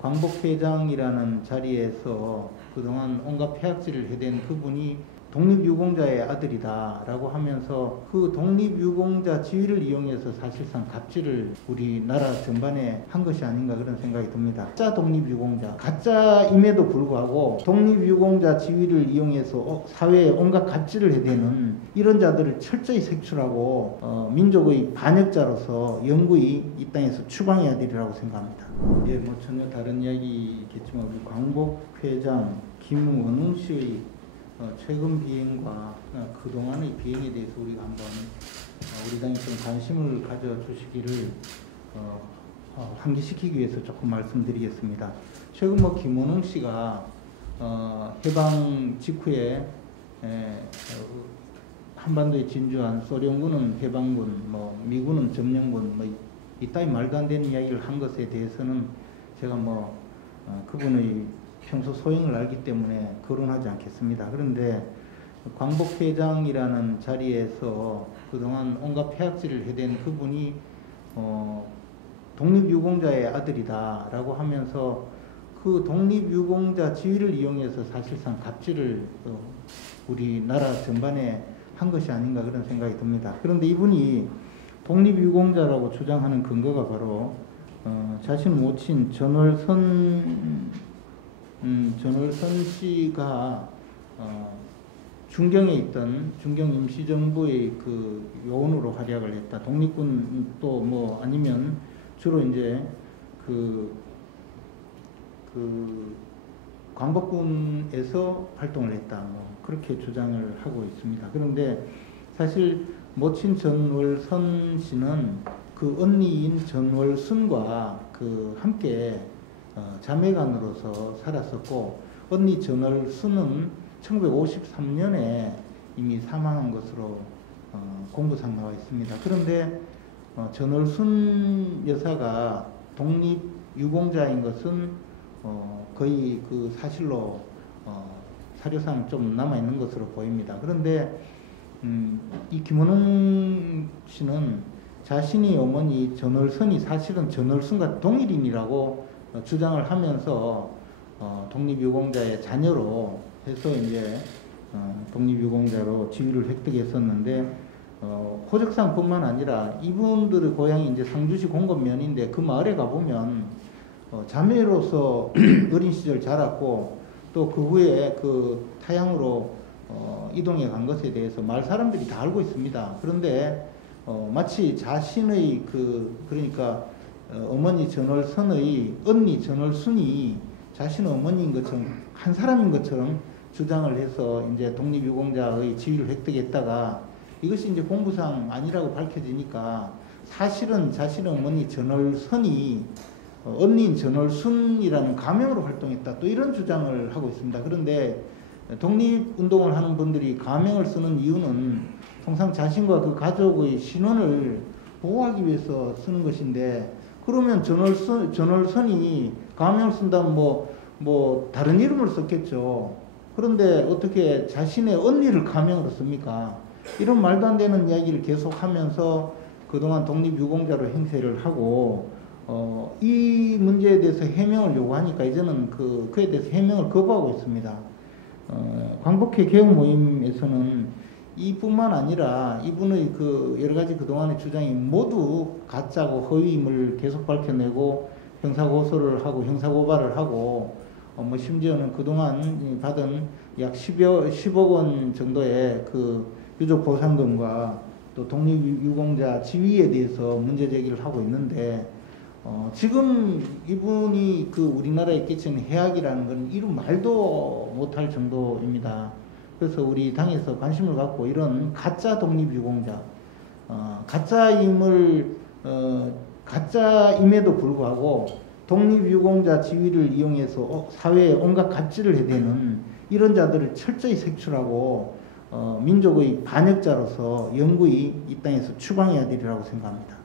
광복회장이라는 자리에서 그동안 온갖 폐악질을 해댄 그분이 독립유공자의 아들이다라고 하면서 그 독립유공자 지위를 이용해서 사실상 갑질을 우리나라 전반에 한 것이 아닌가 그런 생각이 듭니다. 가짜 독립유공자, 가짜임에도 불구하고 독립유공자 지위를 이용해서 사회에 온갖 갑질을 해대는 이런 자들을 철저히 색출하고 민족의 반역자로서 영구히 이 땅에서 추방해야 되리라고 생각합니다. 예, 뭐 전혀 다른 이야기겠지만 우리 광복회장 김원웅 씨의 최근 비행과 그동안의 비행에 대해서 우리가 한번 우리 당이 좀 관심을 가져주시기를 환기시키기 위해서 조금 말씀드리겠습니다. 최근 뭐 김원웅 씨가 해방 직후에 한반도에 진주한 소련군은 해방군, 뭐 미군은 점령군, 뭐 이따위 말도 안 되는 이야기를 한 것에 대해서는 제가 뭐 그분의 평소 소행을 알기 때문에 거론하지 않겠습니다. 그런데 광복회장이라는 자리에서 그동안 온갖 폐악질을 해댄 그분이 독립유공자의 아들이다라고 하면서 그 독립유공자 지위를 이용해서 사실상 갑질을 우리나라 전반에 한 것이 아닌가 그런 생각이 듭니다. 그런데 이분이 독립유공자라고 주장하는 근거가 바로 자신 모친 전월선 씨가 중경에 있던 중경 임시정부의 그 요원으로 활약을 했다. 독립군 또 뭐 아니면 주로 이제 그 광복군에서 활동을 했다. 뭐 그렇게 주장을 하고 있습니다. 그런데 사실 모친 전월선 씨는 그 언니인 전월순과 함께 자매간으로서 살았었고, 언니 전월순은 1953년에 이미 사망한 것으로 공부상 나와 있습니다. 그런데 전월순 여사가 독립유공자인 것은 거의 그 사실로 사료상 좀 남아있는 것으로 보입니다. 그런데 이 김원웅 씨는 자신이 어머니 전월선이 사실은 전월순과 동일인이라고 주장을 하면서 독립유공자의 자녀로 해서 이제 독립유공자로 지위를 획득했었는데 호적상뿐만 아니라 이분들의 고향이 이제 상주시 공곡면인데 그 마을에 가보면 자매로서 어린 시절 자랐고 또 그 후에 그 타향으로 이동해 간 것에 대해서 마을 사람들이 다 알고 있습니다. 그런데 마치 자신의 그러니까 어머니 전월선의 언니 전월순이 자신의 어머니인 것처럼 한 사람인 것처럼 주장을 해서 이제 독립유공자의 지위를 획득했다가 이것이 이제 공부상 아니라고 밝혀지니까 사실은 자신의 어머니 전월선이 언니인 전월순이라는 가명으로 활동했다. 또 이런 주장을 하고 있습니다. 그런데 독립운동을 하는 분들이 가명을 쓰는 이유는 통상 자신과 그 가족의 신원을 보호하기 위해서 쓰는 것인데, 그러면 전월선이 가명을 쓴다면 뭐 다른 이름을 썼겠죠. 그런데 어떻게 자신의 언니를 가명으로 씁니까? 이런 말도 안 되는 이야기를 계속하면서 그동안 독립유공자로 행세를 하고 이 문제에 대해서 해명을 요구하니까 이제는 그에 대해서 해명을 거부하고 있습니다. 광복회 개혁 모임에서는 이뿐만 아니라 이분의 여러 가지 그동안의 주장이 모두 가짜고 허위임을 계속 밝혀내고 형사고소를 하고 형사고발을 하고 뭐 심지어는 그동안 받은 약 10억 원 정도의 유족 보상금과 또 독립유공자 지위에 대해서 문제 제기를 하고 있는데 지금 이분이 우리나라에 끼치는 해악이라는 건 이루 말도 못할 정도입니다. 그래서 우리 당에서 관심을 갖고 이런 가짜 독립유공자, 가짜임에도 불구하고 독립유공자 지위를 이용해서 사회에 온갖 갑질을 해대는 이런 자들을 철저히 색출하고 민족의 반역자로서 영구히 이 땅에서 추방해야 되리라고 생각합니다.